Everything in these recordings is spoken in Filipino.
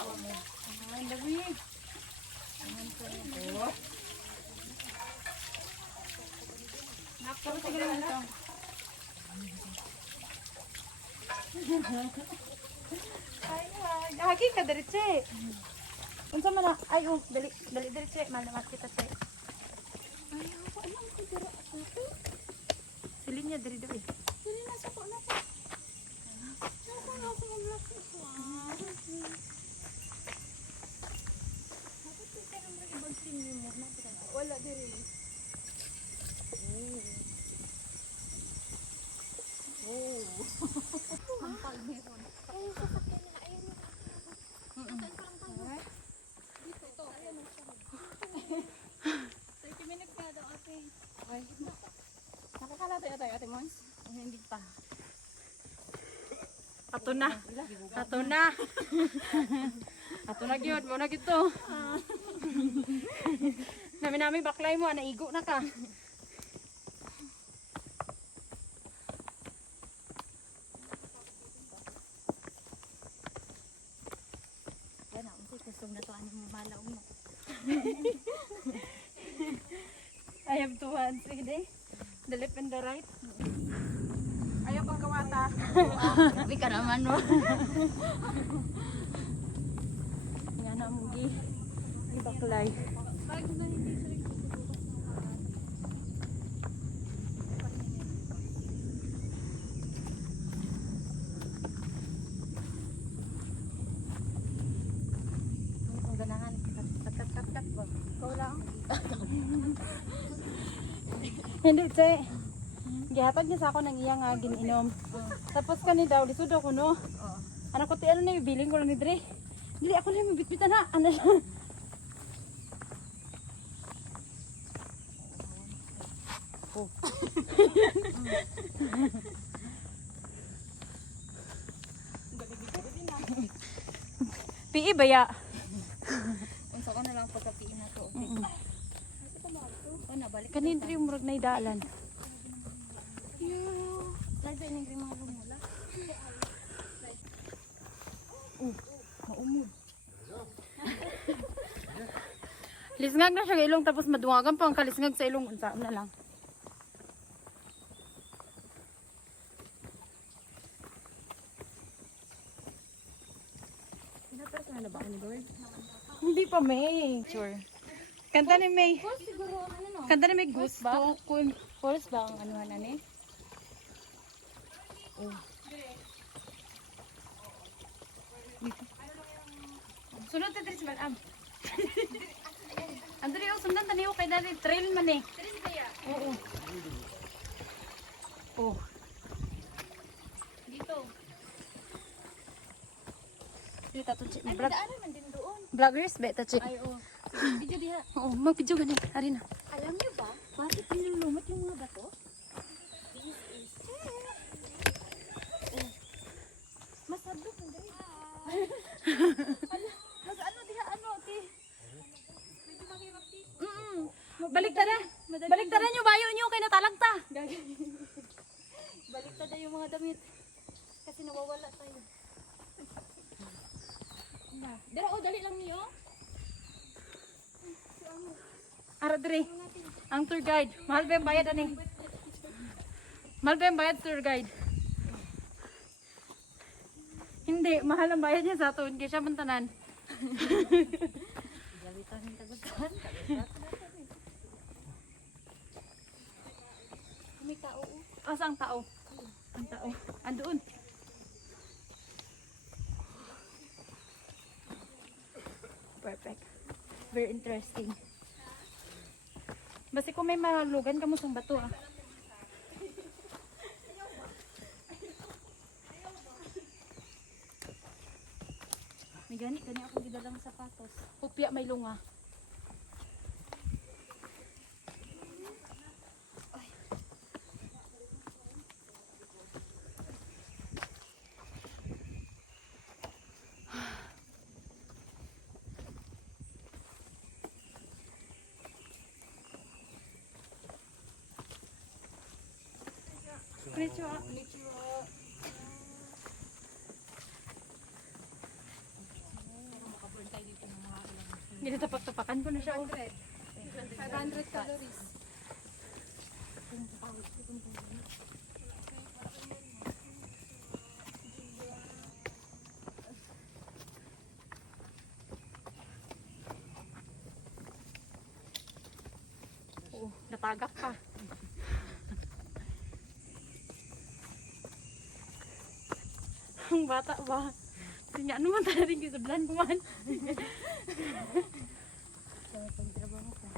asawa mo. Ay, dami. Oh. Tapos siguro na ito. Ay, hagi ka diretso eh. Unsa man na? Ay, dali diretso eh. Malamat kita sa. Ay, ako alam ko dira ato. Silin niya diri diri. Silin na sa ko na pa. Ako na ako maglaki ko. Dapat kita nang ibang sinyo mo na pa. Wala diri. Oh. Ang pagmeron. Ay, sasakyan nila. Ayun na. Sasakyan ko lang tayo. Dito, ito. Ayun na siya. 30 minutes ka daw, ate. Okay. Nakakala tayo ate Mons? Hindi pa. Ato na. Ato na. Ato na gyud mo na gito. Nami baklay mo, naigo na ka. Kusog na to ano mo malaw mo. I have two hands, sige. The left and the right. Ayaw pang kawata. Grabe ka naman, no? Nga na mo gi. Baklay. Hindi, Che. Gihatag niya sa ako ng iyang gininom. Tapos kani daw, lisod ako, no? Anak ko, ano na yung biling ko lang ni Dre. Dili, ako na yung mabitbitan na. Ano na? Oh. PE ba ya? Unsa ka na lang pagka-PE na to. Kanin Dre, murag na idaalan. Lagi ini mga lumula. Maumod. Lisngag na siya sa ilong tapos madungagan pa ang kalisngag sa ilong. Unsa na lang. Inatas na ba ni Lord? Hindi pa, May. Sure. Kanta ni May. Siguro ano no? Kanta ni May gusto. Force ba ang anuhan na ni? Oh. Sunod na Tris Malam. Andri, sundan taniyo kay dali. Trail man eh. Trail kaya? Oo. Oh. Dito. Dito tato check. Ay, daanan man din doon. Vloggers ba ito check? Ay, oo. Video diha. Oo, mag-video gani. Ari na. Alam niyo ba, bakit nilulumot yung mga bato? This is... Masadok na dali. Mas ano diha, ano, ti? Medyo mahirap, ti. Baliktara. Baliktara nyo bayo nyo kay natalagta. Baliktad na yung mga damit. Kasi nawawala tayo. Dara, oh, dali lang niyo. Ara dire. Ang tour guide. Mahal ba yung bayad ani? Mahal ba yung bayad tour guide? Hindi, mahal ang bayad niya sa aton. Kaya siya mantanan. Galitan yung tagutan. May tao, oh. Asa ang tao? Ang tao. Andoon. Perfect. Very interesting. Basta kung may malugan ka mo sa bato ah. May gani ako gidalang sapatos. Upya may lunga. Konnichiwa. Ginatapak-tapakan ko na siya. 500 calories. Oo, natagak pa. Ang bata ba? Sinya naman tayo rin sa blan ko man. Pagtrabaho ka.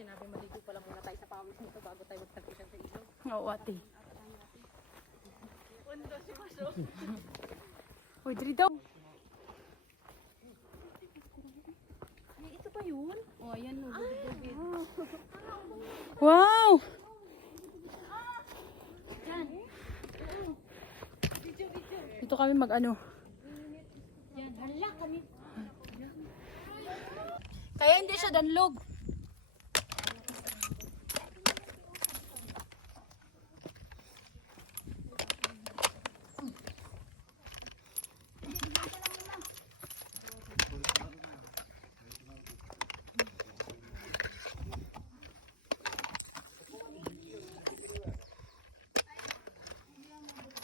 Sinabi maligo pala muna tayo sa pawis nito bago tayo magtagpisan sa ilog. Oo, ate. Uy, dito. Ay, ito pa yun? Oh, ayan no. Bubid-bubid. Wow! Dito kami mag-ano. Yan, hala kami. Kaya hindi siya danlog.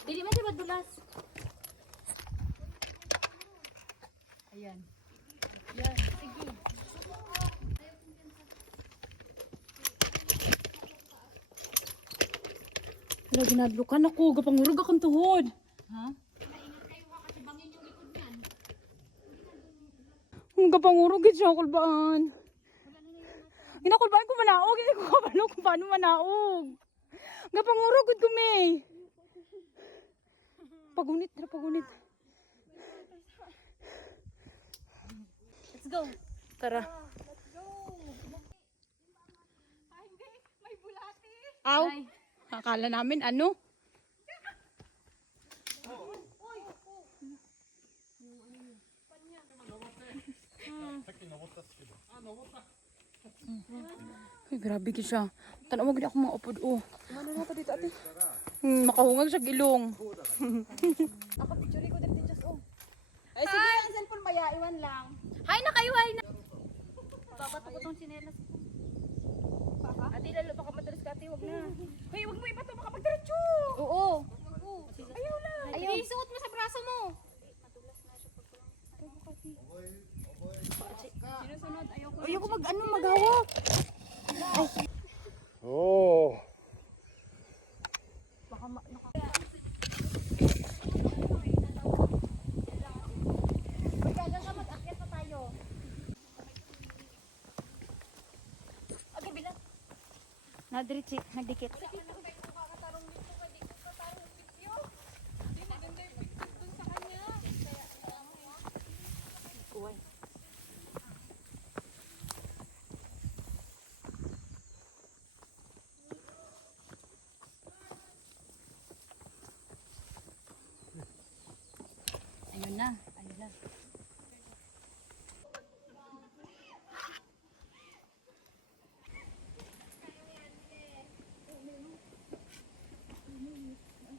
Dili man siya madulas. Ayan. Yan, sige. Wala, ginadlukan ako. Gapangurog akong tuhod. Ha? Ang gapangurog siya, kulbaan. Ginakulbaan ko manaog. Hindi ko kabalo kung paano manaog. Gapangurog ko me. Pagunit na pagunit. Let's go. Tara. May bulati. Aw. Akala namin ano? Ay, grabe ka siya. Tanawag na ako mga upod. Oh. Ano na pa dito ate? Makahungag sa gilong. Ako picture ko dito just oh. Ay sige, ang cellphone maya iwan lang. Hi na kayo, hi na. Babato ko tong sinelas. Ate lalo baka madalas ka ate, wag na. Hoy, wag mo ipato baka magdiretso. Oo. Ayaw lang. Ayaw. Isuot mo sa braso mo. Sinusunod, ayaw ko mag-ano maghawak. Oh. Magkaga ka, mag-akyat pa tayo. Okay, bilang. Nadiritsi, nagdikit. Ayun na, ayun na.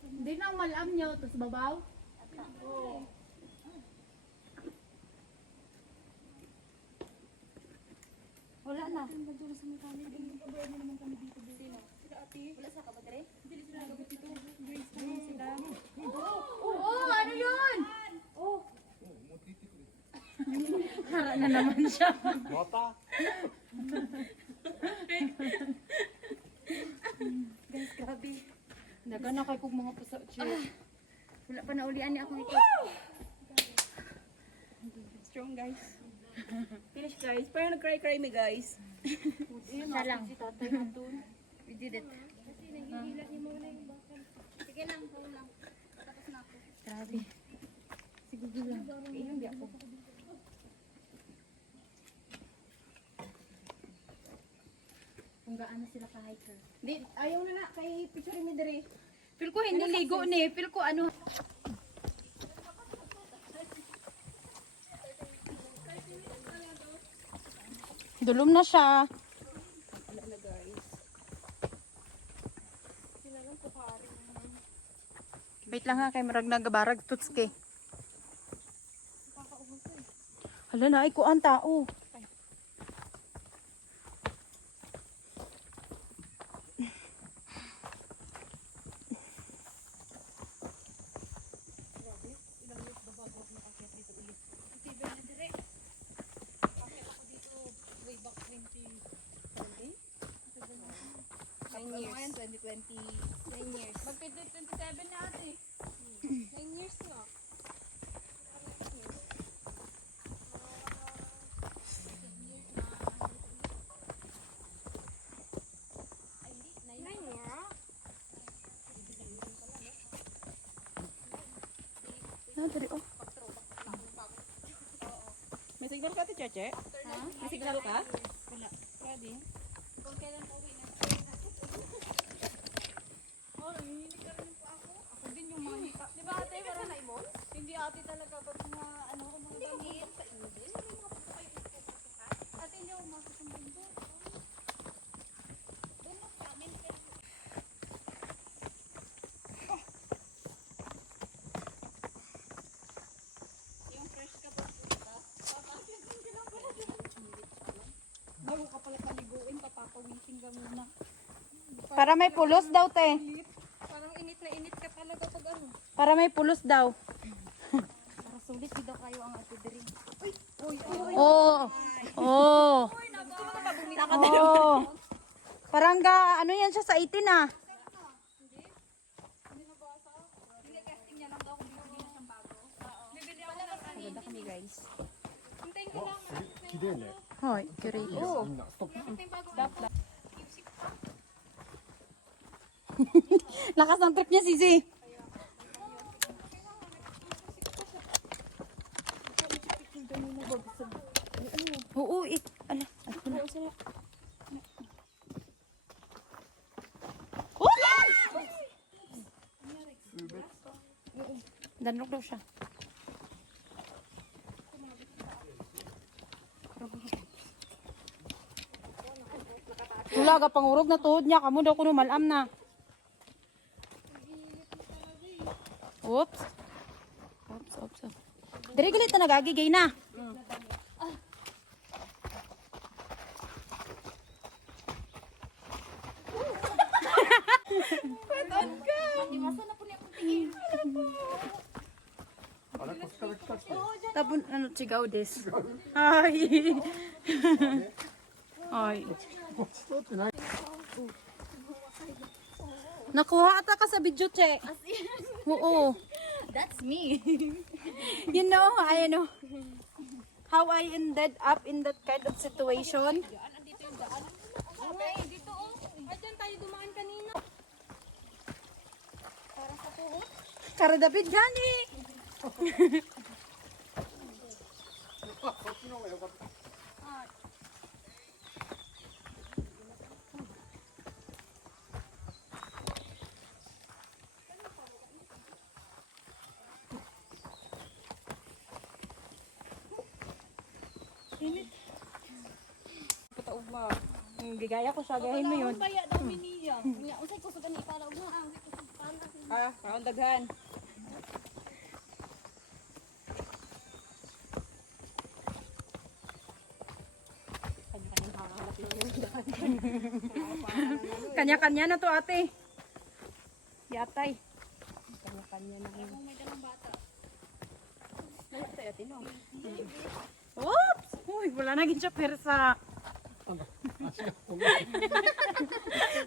Hindi na ang malam nyo, tapos babaw. Wala na. Oo, ano yun? Oh. Hara na naman siya. Mata. Guys, grabe. Daga na kayo kong mga pusa. Wala pa naulian niya akong ito. Strong guys. Finish guys. Parang nag-cry-cry me guys. Isa lang. Si tatay nandun. We did it. Sige lang, ikaw lang. Tapos na ako. Grabe. Siguro lang. Ilang di ako. Kung gaano sila ka-hiker. Di, ayaw na na. Kay picture mi dire. Feel ko hindi ligo ni. Feel ko ano. Dulom na siya. Wala na guys. Sila lang po Wait lang ha, kay marag nagabarag tutske. Hala na, ay kuan tao. Ngayon, 2020. 9 years. Mag-27 na ate. 9 years na. Na, dali oh. May signal ka, Cheche? May signal ka? Wala. Pwede. Kung kailan po uwi na. Oh, nangihinig ka rin po ako. Ako din yung mga hika. Di ba ate, meron na imon? Hindi ate talaga pag mga ano, mga gamit. Hindi mo mga po kayo ipupasukan. Ate, hindi ako masusunod po. Doon na sa amin. Yung fresh ka po. Bago ka pala paliguin, papapawisin ka muna. Para may pulos daw, te. Parang init na init ka talaga pag ano. Para may pulos daw. Para sulit daw kayo ang ate diri. Uy! Oh. Oh. Oh. Parang ga, ano yan siya sa 18 ah. Hindi casting niya lang daw kung bibili na siyang bago. Bibili ako ng kanina. Maganda kami, guys. Hintayin ko lang. 綺麗ね。 Hoy, kiri. みんなストップ。 Hintayin bago. Lakas ng trip niya, Sisi. Oo, ala. Ako na. Danlok daw siya. Wala ka pangurog na tuhod niya. Kamu daw kuno malam na. Oops. Oops, oops, oops. Dari galit na nagagigay na. Masa na po niya akong tingin. あれ、こっちから来た人。 Tapon, ano, sigaw des. Ay. Ay. こっち通ってない。 Nakuha ata ka sa video, che. Oo. That's me. You know, I know how I ended up in that kind of situation. Okay, dito oh. Ay, dyan tayo dumaan kanina. Para sa tuhod. Kara David gani. あ、こっちの方が良かった。 Pataog ba? Gigaya ko siya, gayahin mo yun. Baya daw miniya. Usay ko sa ganito para mo. Usay ko sa para. Ah, kaon daghan. Kanya-kanya na to, ate. Yatay. Kanya-kanya na yun. May dalang bata. Lahat tayo, Tino. Oops! Uy, wala na gin siya persa. 足が重い。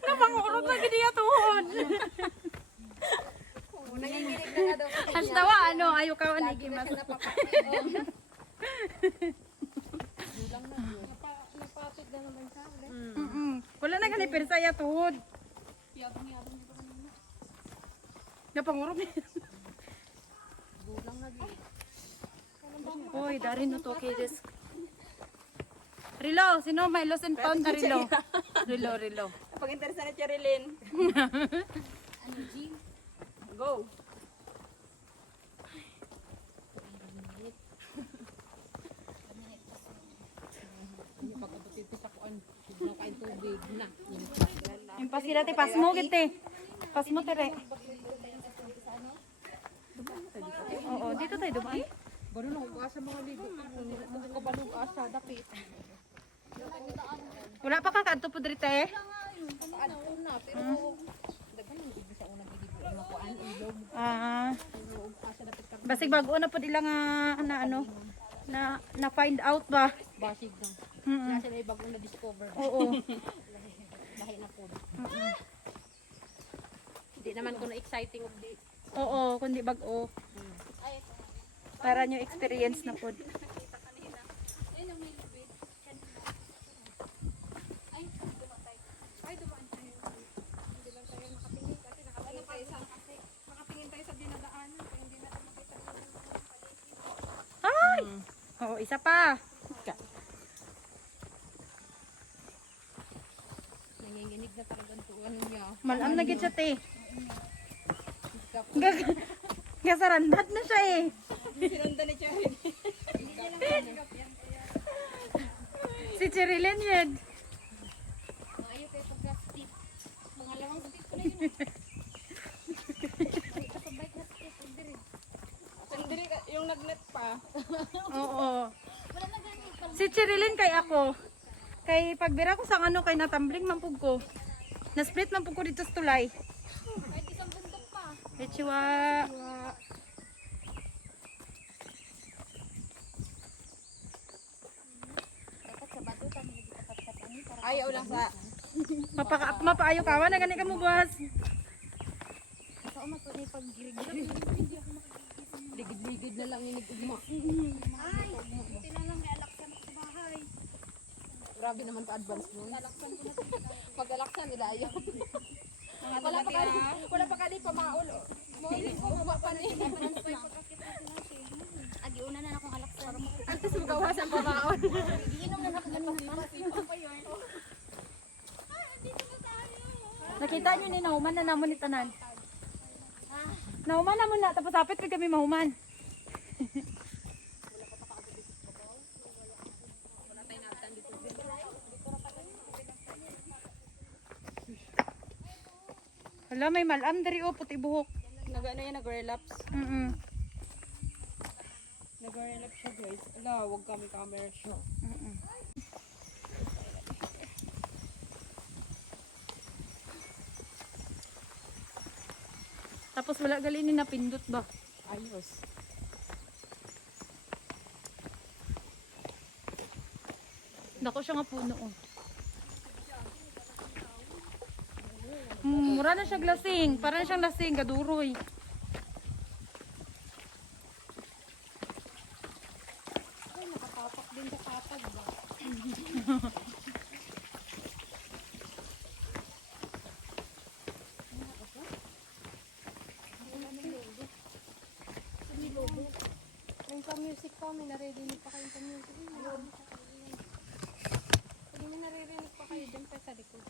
Napangurot na gini ya tuhod. Nanginginig na nga daw sa Ang tawa, ano, ayaw ka anigi mas. Napatid na naman siya. Wala na gani persa ya tuhod. Yabang-yabang dito kanina. Napangurot na. Bulang na din. Uy, dari no to kay this. Rilo, sino may lost and found na Rilo? Rilo. Pag-interesa na Cherilyn. Ano, G? Go. Yung pas kita ti pas mo gite. Pas mo tere. Oo, dito tayo dumaan. Baro na kung sa mga ligo. Kung kabalog asa, dapit. Wala pa ka kanto po dito eh. Ano na, pero daghan yung ibig sa unang ibig ko nakuan ilog. Ilog asa dapit ka. Basig bago na po ilang na ano na find out ba. Basig lang. Mm. Nasa na bagong na-discover. Oo. Lahi na po. Hindi naman ko na exciting of the Oo, kundi bago. Para nyo experience na po. Ay, dumaan tayo. Hindi lang tayo makatingin kasi nakatingin tayo sa dinadaanan. Kaya hindi natin makita yung paligid. Ay! Oo, isa pa. Nanginginig na talaga ang tuwan niya. Malam na gid siya te. Gasarandat na siya eh. Sinundan ni Charin. Si Cherilyn yun. Maayo kayo pag-step. Mga lawang step ko na yun. Kasabay na step. Sandiri yung nagnet pa. Oo. Si Cherilyn kay ako. Kay pagbira ko sa ano kay natambling mampug ko. Na-split mampug ko dito sa tulay. Kahit isang bundok pa. Echiwa. Ayaw lang sa... Mapaayo ka na gani ka mo buwas. Saan mo ito pag-girig-girig? Ligid-ligid na lang yung nag-ugma. Ay, buti na lang may alaksan ako sa bahay. Grabe naman ka-advance mo. Alaksan ko na sila. Pag-alaksan nila ayaw. Wala pa kali pa maulo. Mo pa ni. Agi una na akong alaksan. Antes magawasan pa maon. Iinom na ako ng Nakita nyo ni Nauman na namon ni tanan. Nauman namon na tapos apit kami mahuman. Hala, may malam dari o puti buhok. Nag-ano yan, nag-relapse. Nag-relapse siya guys. Ala, huwag kami camera siya. Tapos wala gali ni napindot ba? Ayos. Dako siya nga puno oh. Mura na siya lasing. Parang siyang lasing, gaduroy. Ay, nakatapak din sa patag ba? Yung pa-music pa, may naririnig pa kayong pa-music. Pag may naririnig pa kayo dyan pa sa likod.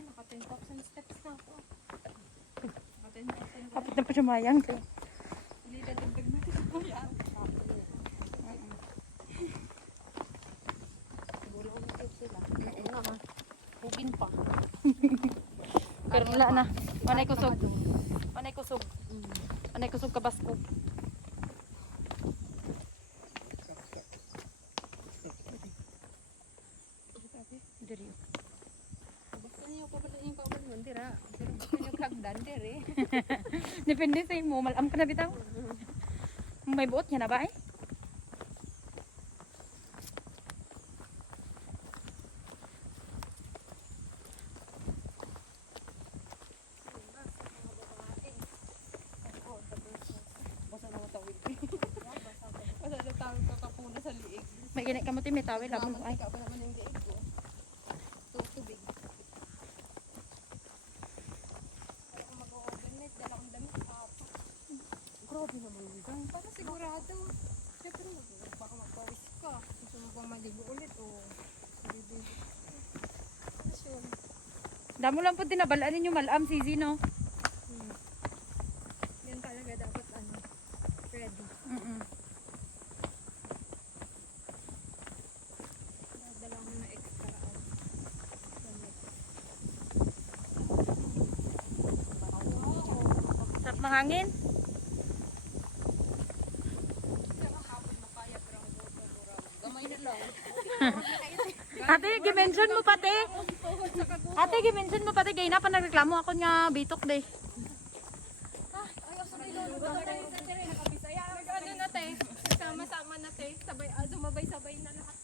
Naka 10,000 steps na ako. Naka 10,000. Kapit na pa siya mayang. Hindi na dagdag natin sa kuya. Siguro ulit sila. Oo nga ha. Hugin pa. Pero wala na. Panay kusog. Panay kusog. Panay kusog kabasko. Diri. Basta niyo pa pala yung kauban mo, tira. Pero basta niyo kagdan, tira. Depende sa imo. Malam ka na bitaw. May buot niya na ba eh? Basta na matawid. Basta na tawid ka kapuna sa liig. May ganit ka mo may tawel. Labang mo ay. Ikaw pa naman yung liig ko. Tubig. Kaya kung mag-overnight, dala akong damit. Grabe naman yun. Para sigurado. Siyempre, baka magpawis ka. Gusto mo bang maligo ulit o hindi. Yun. Damo lang po tinabalaan ninyo malam si Zino. Yan talaga dapat ready. mahangin. Gamay na lang. Ate, gimension mo pati. Ate, gimension mo pati. Gaya na pa nagreklamo ako nga bitok day. Nag-ano na te, sama-sama na te, sabay, sumabay-sabay na lahat.